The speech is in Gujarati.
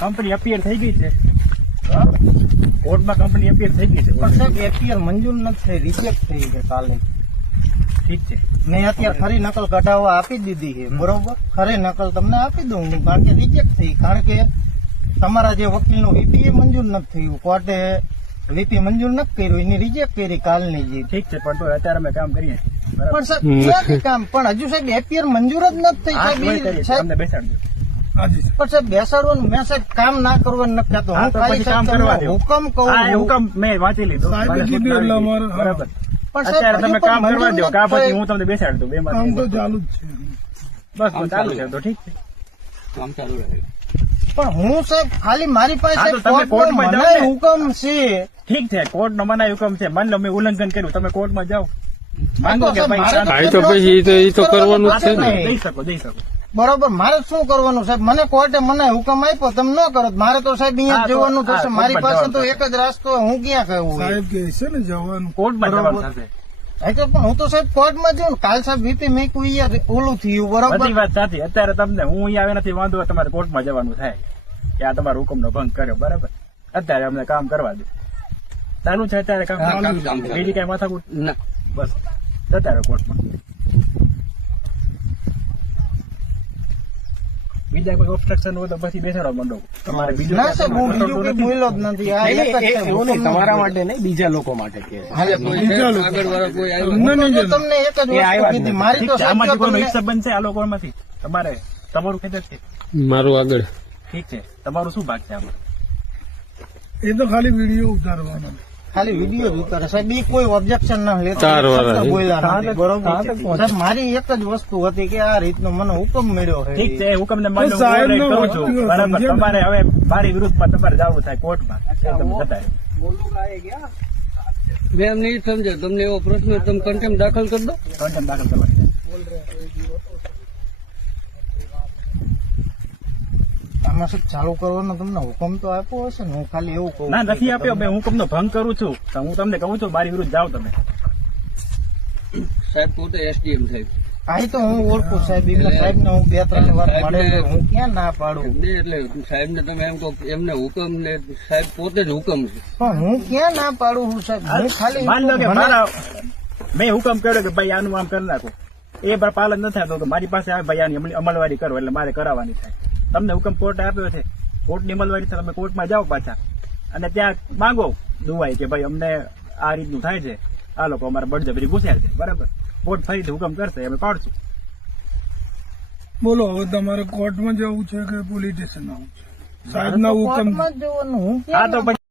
કંપની અપિયર થઈ ગઈ છે, કોર્ટમાં કંપની અપિયર થઈ ગઈ છે. પણ સાહેબ એફઆઈઆર મંજૂર નથી થઈ, રિજેક્ટ થઈ છે કાલે. ઠીક છે, મેં અત્યારે ખરી નકલ કઢાવવા આપી દીધી છે, બરોબર. ખરી નકલ તમને આપી દઉં હું, કારણ કે રિજેક્ટ થઈ. કારણ કે તમારા જે વકીલનું વીપી મંજૂર નથી થયું, કોર્ટે વીપી મંજૂર નથી કર્યું, એની રિજેક્ટ કરી કાલની જે. ઠીક છે, પણ તો અત્યારે અમે કામ કરીએ છીએ. બરાબર? પણ સાહેબ ક્યાંથી કામ, પણ હજુ સાહેબ એફઆઈઆર મંજૂર જ નથી થઈ. હા, સાહેબ વહી કરીએ છીએ. સાહેબ તમને બેસાડજો. પણ સાહેબ બેસાડવાનું, મેં સાહેબ કામ ના કરવાનું નથી કહેતો. હા, હું તો ખાલી પછી સાહેબ કામ કરવા તમને દો. હુકમ કહું. હા, એ હુકમ મેં વાંચી લીધો. સાહેબે મને કીધું સૂચના એટલે આવી અમારે, ગઈ. હા. બરાબર. પણ સાહેબ અત્યારે તમે હજુ કામ પણ કરવા દો, મંજૂર કા નથી પછી થઈ. હું તમને બેસાડી દઉં. બે કામ તો ચાલુ જ છે. બસ તો ચાલુ છે, તો ઠીક છે. કામ ચાલુ રહે. પણ હું સાહેબ ખાલી મારી પાસે હા, તો તમે કોર્ટનો કોર્ટમાં જાઓ મનાઈ ને. હુકમ છે. ઠીક છે, કોર્ટ નો મનાઈ હુકમ છે. માની લો મેં ઉલ્લંઘન કર્યું, તમે કોર્ટમાં જાઓ, માંગો કે ભાઈ મારે હા, તો પછી એ તો કરવાનું જ છે ને. દઈ શકો, દઈ શકો. બરોબર. મારે શું કરવાનું સાહેબ? મને કોર્ટે મને હુકમ આપ્યો, તમે ન કરો તો મારે તો સાહેબ અહીંયા હા, જ તો- જવાનું થશે. હા, મારી કોર્ટમાં પાસે તો જવાનું એક જ રસ્તો, હું ક્યાં કહું? સાહેબ કે છે ને જવાનું. કોર્ટમાં બરાબર. જવાનું થશે. પણ હું તો સાહેબ કોર્ટમાં જઉં. કાલ સાહેબ વીપી મેકું અહીંયા ઓલું થયું, બરોબર. બધી વાત સાચી. અત્યારે તમને હું અહીંયા આવે નથી વાંધો, તમારે કોર્ટમાં જવાનું થાય કે આ તમારા હુકમનો ભંગ કર્યો. બરાબર. અત્યારે અમને કામ કરવા દો. ચાલુ છે અત્યારે કામ. હા, કામ ચાલુ છે. બીજી કઈ માથાકૂટ ના, બસ અત્યારે કોર્ટમાં. બીજા કોઈ ઓબ્સ્ટ્રક્શન હોય તો પછી બેસાડો મંડો. તમારે બીજું ના સાહેબ, હું બીજું કઈ બોલ્યો જ નથી. આ એક જ છે. એવું નહીં, તમારા માટે નહીં, બીજા લોકો માટે કે હાલે, આગળ વાળા કોઈ આવ્યું હું તો જો તમને એક જ એ આવ્યા વસ્તુ જ કીધી. નથી. મારી ઠીક તો છે, સાહેબ આમાંથી જો કોઈનો તમને- હિસ્સા બનશે આ લોકોમાંથી. તમારે તમારું ખેતર છે. મારું આગળ ઠીક છે, તમારું શું ભાગ છે આમાં? એ તો ખાલી વિડીયો ઉતારવાનો. ખાલી વિડીયો જ ઉતારે સાહેબ. ઈ કોઈ ઓબ્જેક્શન ના લેતો. ચાર વાર શબ્દ બોલ્યા હા, નથી. તો- બરોબર હા, છે. તો- સાહેબ મારી એક જ વસ્તુ હતી કે આ રીતનો મને હુકમ મળ્યો છે. ઠીક છે, હુકમને માન્ય હું સાહેબનો કરું છું. વકીલ બરાબર. સમજ્યા ને? તમારે હવે મારી વિરુદ્ધમાં તમારે જવું થાય કોર્ટમાં. એ તમે જતા રહો. મેં એમ નહીં સમજે. તમને એવો પ્રશ્ન હોય, તમે કન્ટેમ્પ દાખલ કરી દો. કન્ટેમ્પ દાખલ કરવાની છે. આમાં સાહેબ ચાલુ કરવાનો તમને હુકમ તો આપ્યો હશે ને? હું ખાલી એવું કહું ના, છું નથી કે આપ્યો. તમે- હું હુકમનો ભંગ કરું છું તો હું તમને કહું છું મારી વિરુદ્ધ જાઓ તમે. સાહેબ પોતે એસડીએમ થાય. આ તો હું ઓળખું સાહેબ. એમને સાહેબ ને હું 2-3 વાર મળેલો. હું ક્યાં ના પાડું? એટલે સાહેબ ને તમે એમ કહો કે એમને હુકમ ને સાહેબ પોતે જ હુકમ છે. પણ હું ક્યાં ના પાડું છું સાહેબ? હું ખાલી માની લો કે મને- મારા મેં હુકમ કર્યો કે ભાઈ આનું આમ કરી નાખો, એ પર પાલન ન થાય તો મારી પાસે આવે ભાઈ આની અમલવારી કરો, એટલે મારે કરાવવાની થાય. તમને હુકમ કોર્ટે આપ્યો છે, કોર્ટની અમલવારી છે. તમે કોર્ટમાં જાઓ પાછા અને ત્યાં માંગો દુવાઈ કે ભાઈ અમને આ રીતનું થાય છે, આ લોકો અમારા બળજબરી ઘૂસ્યા છે. બરાબર. કોર્ટ ફરીથી હુકમ કરશે, અમે પાડશું. બોલો હવે તમારે કોર્ટમાં જવું છે કે પોલીસ સ્ટેશન આવવું છે? સાહેબના હુકમ કોર્ટમાં જ જવાનું. હું હા, ક્યાં તો ના પછી